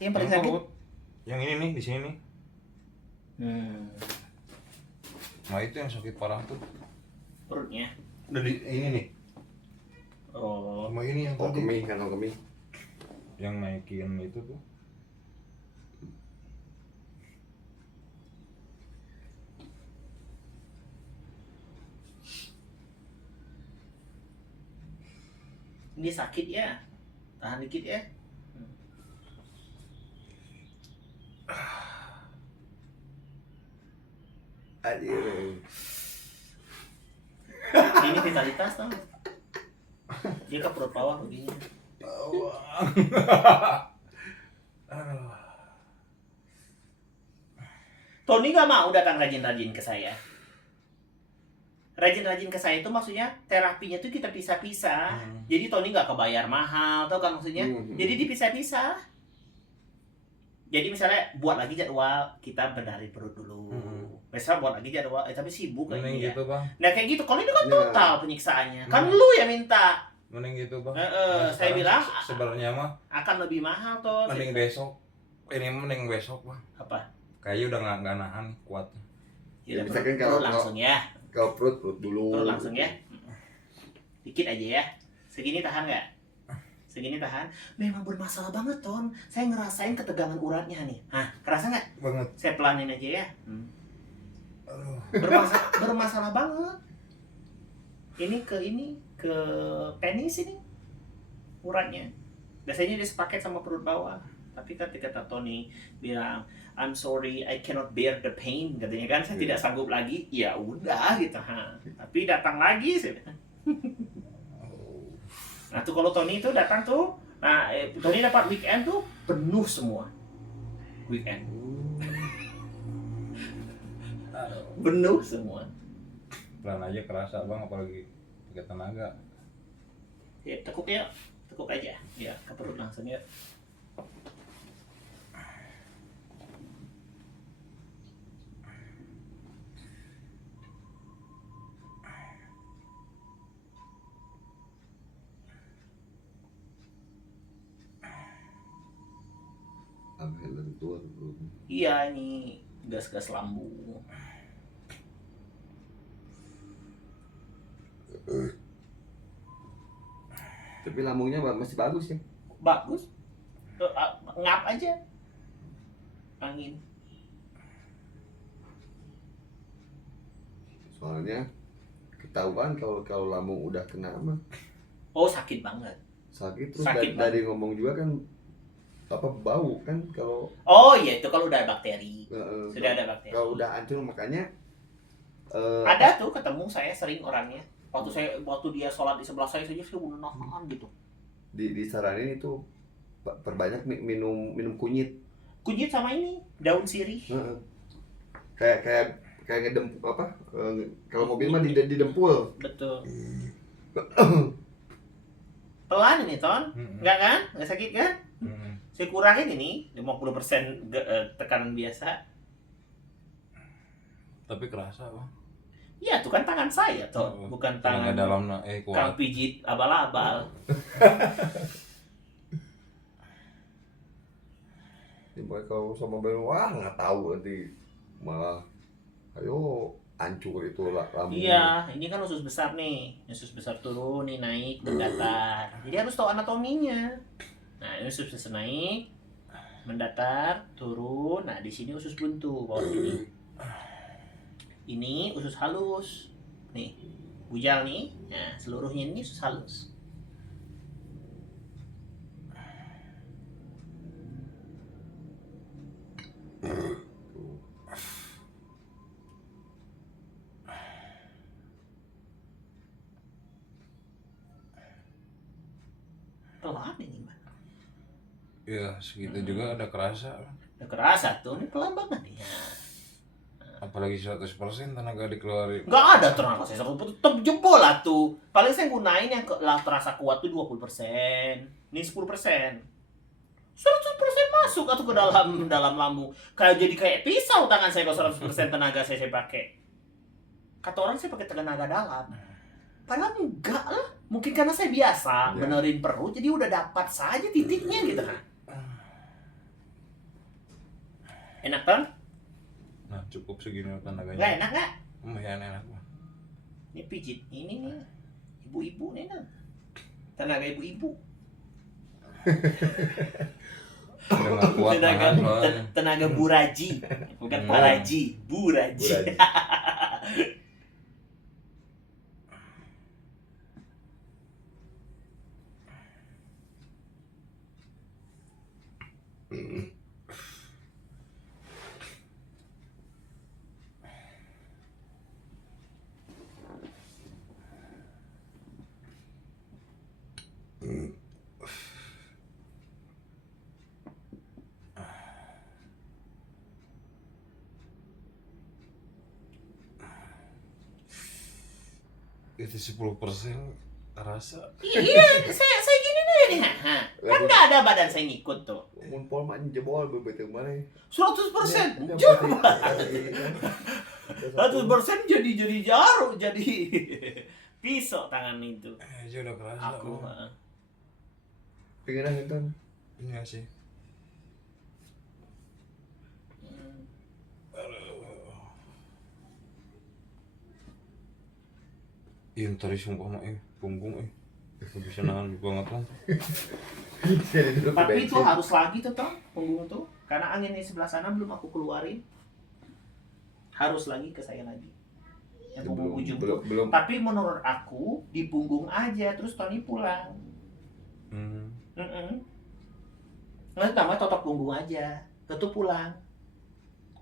Yang paling sakit? Yang ini nih, di sini nih. Nah itu yang sakit parah tuh. Perutnya. Udah di ini nih. Oh. Sama ini yang tadi. Kemih kan, kemih. Yang naikin itu tuh. Ini sakit ya. Tahan dikit ya. Aduh. Ini vitalitas tau. Dia ke perut bawah begini. Tony gak mau datang rajin-rajin ke saya. Rajin-rajin ke saya itu maksudnya terapinya tuh kita pisah-pisah. Jadi Tony gak kebayar mahal, tau kan maksudnya? Jadi dipisah-pisah. Jadi misalnya buat lagi jadwal kita benarin perut dulu. Besok buat lagi jadwal, tapi sibuk Mending kayaknya. gitu bang. Nah kayak gitu, kalau ini kan Ya. total penyiksaannya. Kan lu yang minta. Mending gitu bang. Saya Sekarang bilang sebenarnya mah akan lebih mahal tuh. mending besok. Ini mending besok bang. Apa? Kayaknya udah nggak nahan kuat. Ya, bisa kan perut kalau- langsung ya. Kalau perut dulu. Perut langsung ya. Dikit aja ya. Segini tahan nggak? Segini tahan. Memang bermasalah banget Ton. Saya ngerasain ketegangan uratnya nih. Hah, kerasa nggak? Banget. Saya pelanin aja ya. Aduh. Bermasalah banget. Ini ke penis ini uratnya. Biasanya dia sepaket sama perut bawah. Tapi kan kata Tony bilang, I'm sorry, I cannot bear the pain, katanya kan, saya tidak sanggup lagi. Ya udah gitu, ha. Tapi datang lagi, saya bilang. Nah tuh kalau Tony itu datang tuh, nah Tony dapat weekend tuh penuh semua. Weekend penuh semua. Pelan aja kerasa bang, apalagi pakai tenaga. Ya tekuk ya, tekuk aja, ya ke perut langsung ya. Sampai lentur. Iya ini gas-gas lambung. Tapi lambungnya masih bagus ya. Bagus. Ngap aja. Angin. Soalnya ketahuan kalau lambung udah kena mah Oh sakit banget. sakit. Terus Sakit dari ngomong juga kan apa bau kan kalau Oh iya itu kalau udah ada bakteri. Sudah ada bakteri. kalau udah hancur makanya Ada tuh ketemu saya sering orangnya. Waktu dia sholat di sebelah saya saja udah nahan gitu. disaranin itu perbanyak minum kunyit. Kunyit sama ini daun sirih. Kayak ngedem apa kalau mobil mah didempul. Betul. Pelan ini Ton. Enggak kan? Enggak sakit kan? Saya kurangin ini 50% tekanan biasa. Tapi kerasa bang. Ya itu kan tangan saya Ton, bukan tangan dalam Kang kuat. pijit abal-abal. Boy kalau sama mobil wah nggak tahu nanti malah ayo hancur itu lah lambung. Iya, ini kan usus besar nih. Usus besar turun, nih naik, mendatar. Jadi harus tahu anatominya. Nah, ini usus besar naik, mendatar, turun. Nah, di sini usus buntu bawah sini. Ini usus halus. Nih, bujal nih. Nah, seluruhnya ini usus halus. Pelan ini, Mbak. Ya segitu juga ada kerasa. Udah kerasa tuh, ini pelan banget nih. Ya. Apalagi 100% tenaga dikeluarin. Nggak ada tenaga saya tetap jebol lah tuh. Paling saya gunain yang terasa kuat tuh 20%. Ini 10%. 100% masuk atau ke dalam lambung. Jadi kayak pisau tangan saya kalau 100% tenaga saya pakai. Kata orang saya pakai tenaga dalam. Padahal enggak lah. Mungkin karena saya biasa benerin perut jadi udah dapat saja titiknya gitu kan. Enak kan? Nah cukup segini Nggak tenaganya. enak nggak? Lumayan enak mah. Ini pijit ini nih, ibu-ibu nih kan, tenaga ibu-ibu, Udah nggak kuat tenaga nahan soalnya. tenaga buraji, bukan paraji, buraji. Buraji. Itu 10% rasa. Iya, saya gini nih, kan nggak ada badan saya ngikut tuh. Mun pol mah jebol bebetu mana. 100%, Ya, coba. ya, 100% jadi jarum, jadi pisau tangan itu. Aja udah kerasa. Aku, Pengen nonton. Iya sih. Iya tadi sumpah mah punggung Gak bisa nahan banget lah. Tapi itu harus lagi tuh toh, punggung tuh, karena angin di sebelah sana belum aku keluarin. Harus lagi ke saya lagi. Yang punggung ujung tuh. belum. Tapi menurut aku di punggung aja, terus Tony pulang. Nanti tambah totok punggung aja, tentu pulang.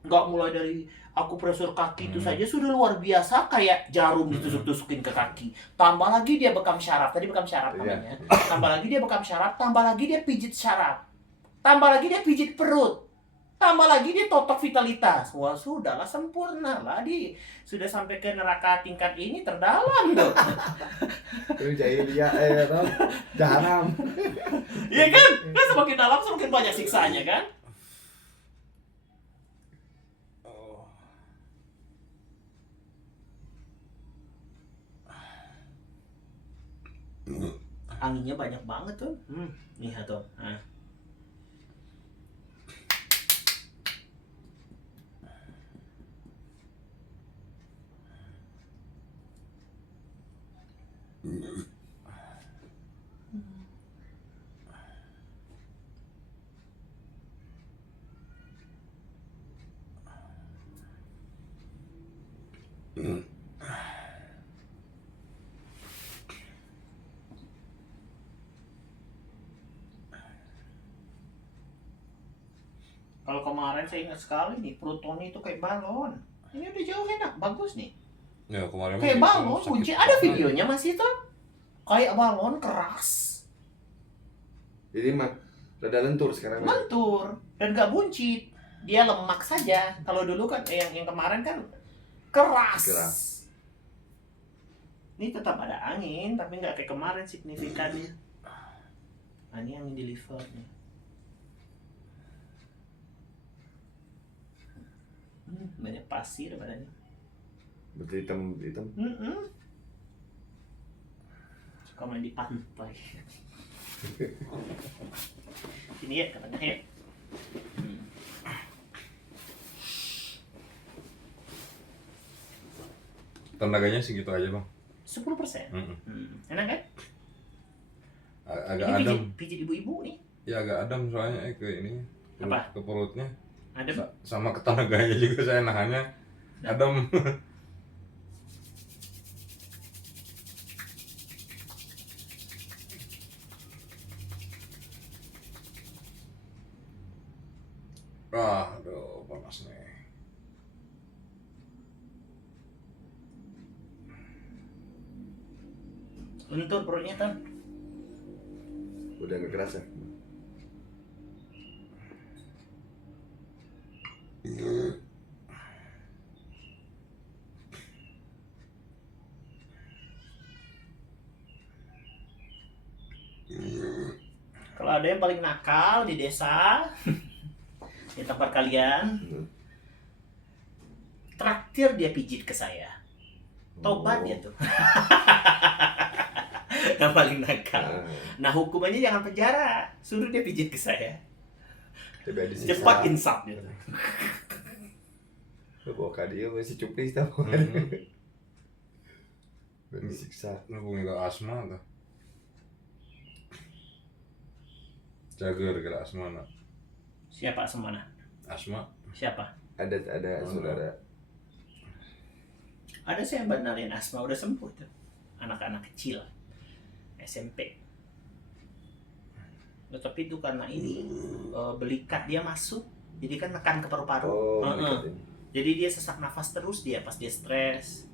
Nggak mulai dari aku pressure kaki itu saja sudah luar biasa, kayak jarum ditusuk-tusukin ke kaki. Tambah lagi dia bekam syaraf, tadi bekam syaraf namanya. Tambah lagi dia bekam syaraf, tambah lagi dia pijit syaraf. Tambah lagi dia pijit perut. Tambah lagi dia totok vitalitas. Wah, sudahlah sempurna lah, dia sudah sampai ke neraka tingkat ini terdalam tuh. Terus jahiliyah jahanam. Iya kan? Kan semakin dalam semakin banyak siksanya kan? Anginnya banyak banget tuh. Nih tuh. Nah. Kalau kemarin saya ingat sekali nih, perut Tony itu kayak balon. Ini udah jauh enak, bagus nih. Ya kemarin Kayak mah balon, sakit kunci. parah. Ada videonya masih tuh. Kayak balon keras, Jadi mah rada lentur sekarang. lentur, dan gak buncit. Dia lemak saja. Kalau dulu kan, yang kemarin kan keras. Keras. Ini tetap ada angin, tapi nggak kayak kemarin signifikannya. Nah, ini angin di liver nih. Banyak pasir badannya. Berarti hitam. Suka main di pantai. Sini ya katanya ya. Tenaganya segitu aja bang. 10%. Enak kan? Agak Ini adem. pijit ibu-ibu nih. Ya agak adem soalnya ke ini. Apa? Ke perutnya. Adem. Sama ke tenaganya juga saya nahannya adem. Aduh panas nih. Lentur perutnya kan. Udah gak kerasa. Kalau ada yang paling nakal di desa, di tempat kalian, traktir dia pijit ke saya. Tobat dia tuh. Yang paling nakal. Nah, hukumannya jangan penjara, suruh dia pijit ke saya. Tapi ada siksa. Cepat insaf gitu. Bawa ka dia masih cuplis tau. Dan disiksa. Hubungi ke Asma tuh. Jaga gara Asma nak. Siapa semana? Asma. Siapa? Ada saudara. Ada sih yang benerin Asma udah sembuh tuh. Anak-anak kecil SMP. Nah, tapi itu karena ini belikat dia masuk, jadi kan nekan ke paru-paru. Oh, Heeh. Jadi dia sesak nafas terus dia pas dia stres.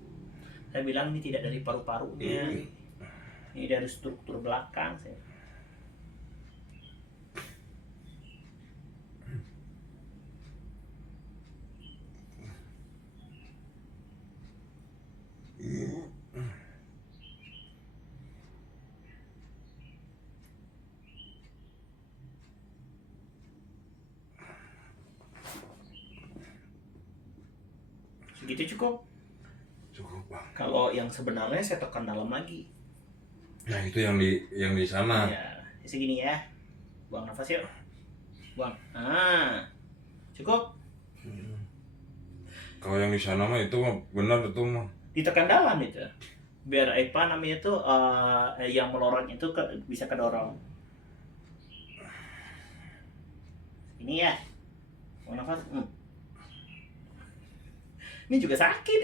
Saya bilang ini tidak dari paru-parunya, ini dari struktur belakang. Segitu cukup. Cukup bang. Kalau yang sebenarnya saya tekan dalam lagi. Nah itu yang di sana. Ya, segini ya. Buang nafas yuk. Buang. Cukup. Kalau yang di sana mah itu mah benar itu mah. Ditekan dalam itu. Biar apa namanya tuh yang melorot itu bisa kedorong. Ini ya. Buang nafas. Ini juga sakit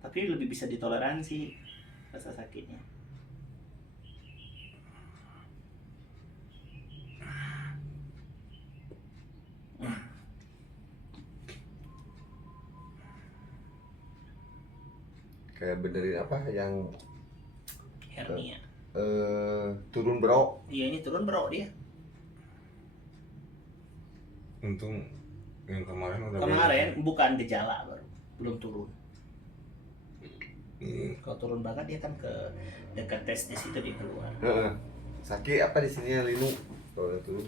tapi lebih bisa ditoleransi rasa sakitnya. Kayak benerin apa yang Hernia. turun bro. Iya ini turun bro dia. Untung yang kemarin udah Kemarin bukan gejala baru, belum turun. Kalau turun banget dia kan ke dekat testis itu dia keluar. Sakit apa di sini Linu? Kalau udah turun.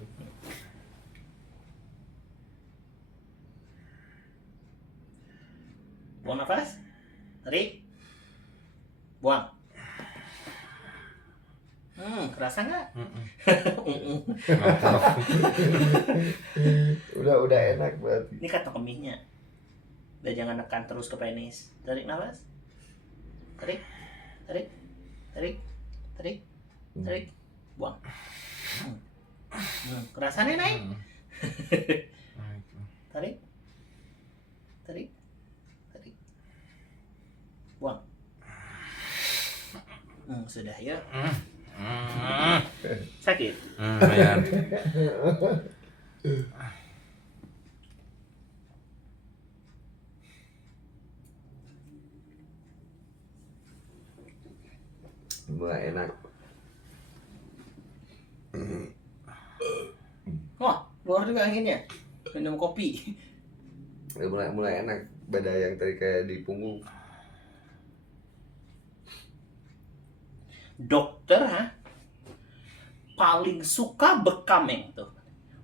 Buang nafas, tarik, buang. Kerasa nggak? Mantap. Udah enak berarti. Ini kata kemihnya. Udah jangan nekan terus ke penis. Tarik nafas, tarik, tarik, tarik, tarik, tarik, buang. Kerasa nih naik. Tarik, tarik, tarik, buang. Sudah ya. Sakit. Lumayan. Mulai enak. Wah, luar juga anginnya. Minum kopi. Mulai enak. Beda yang tadi kayak di punggung. Dokter paling suka bekam yang tuh.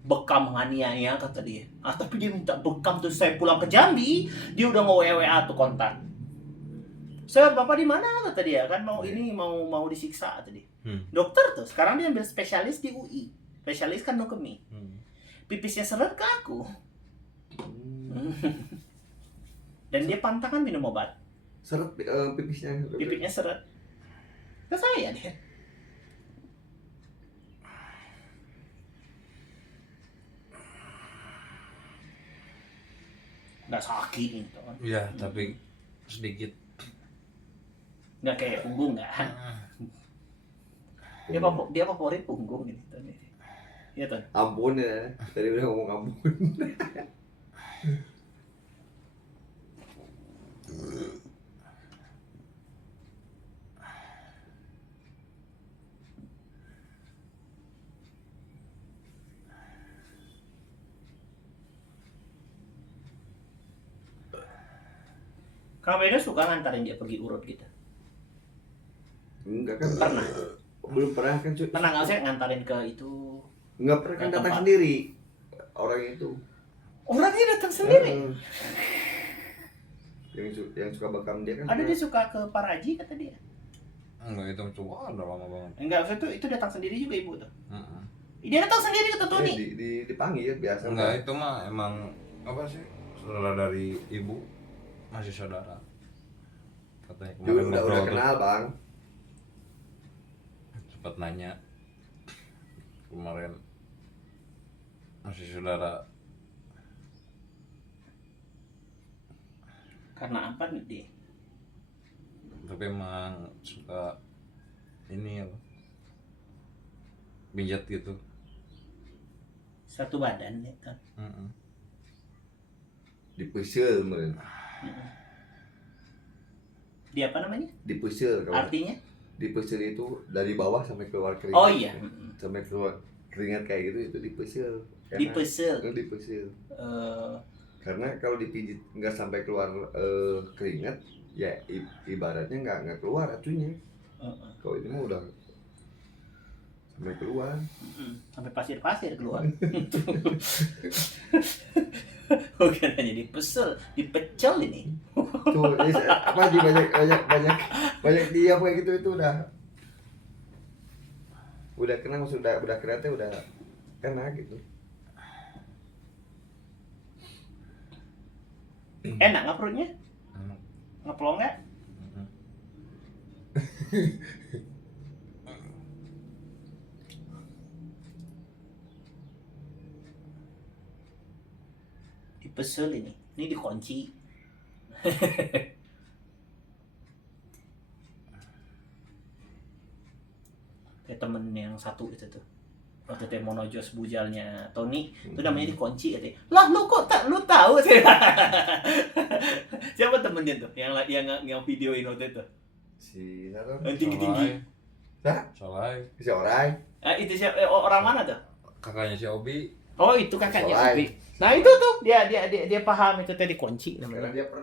Bekam menganiaya kata dia. Tapi dia minta bekam tuh saya pulang ke Jambi, dia udah nge-WA tuh kontak. Saya bapak di mana kata dia kan mau disiksa kata dia. Dokter tuh sekarang dia ambil spesialis di UI. Spesialis kan leukemi. Pipisnya seret ke aku. Dan dia pantangan minum obat. Seret pipisnya. Pipisnya seret. Ke saya dia. Nggak sakit gitu kan. Iya, tapi sedikit. Nggak kayak punggung nggak. Dia favorit punggung gitu. Iya tuh. Ampun ya. Tadi udah ngomong ampun. Kamu beda suka ngantarin dia pergi urut gitu? Enggak kan? Pernah. Belum pernah kan cuy. Pernah nggak sih ngantarin ke itu? Enggak pernah kan Tempat. datang sendiri orang itu. Orangnya datang sendiri. Yang suka bekam dia kan. Ada dia suka ke Paraji kata dia. Enggak, itu coba udah lama banget. Enggak, itu datang sendiri juga ibu tuh. Dia datang sendiri ke Tony. Dipanggil biasa. Enggak, itu mah emang apa sih? Saudara dari ibu, masih saudara. Katanya kemarin Udah ngobrol tuh, kenal, Bang. sempat nanya kemarin masih saudara. Karena apa nih dia? Tapi emang suka ini apa? Pijat gitu. Satu badan ya kan. Mm-mm. Dipusel kemarin. Dia apa namanya? Dipusel kawan. Artinya? Dipusel itu dari bawah sampai keluar keringat. Oh iya. Sampai keluar keringat kayak gitu itu dipusel. Dipusel. Dipusel. Eh, Karena kalau dipijit nggak sampai keluar keringat, ya ibaratnya nggak keluar racunnya. Kalau ini mah udah sampai keluar. sampai pasir-pasir keluar. Bukan hanya dipesel, dipecel ini. Tuh, apa di banyak dia kayak gitu itu udah kena, maksudnya udah kena teh udah kena gitu. Enak nggak perutnya? Enak. Ngeplong nggak? Mm-mm. Dipesel ini dikunci. Kayak temen yang satu itu tuh, waktu itu monojos bujalnya Tony itu namanya dikunci katanya. Lah lu kok lu tahu sih? Siapa temennya tuh yang videoin waktu itu? Si Nato, Yang tinggi-tinggi. Solai. si Orai. Itu siapa? Orang mana tuh? Kakaknya si Obi. Oh itu kakaknya Solai. Upi. Nah itu tuh dia paham itu tadi kunci Karena namanya. dia pernah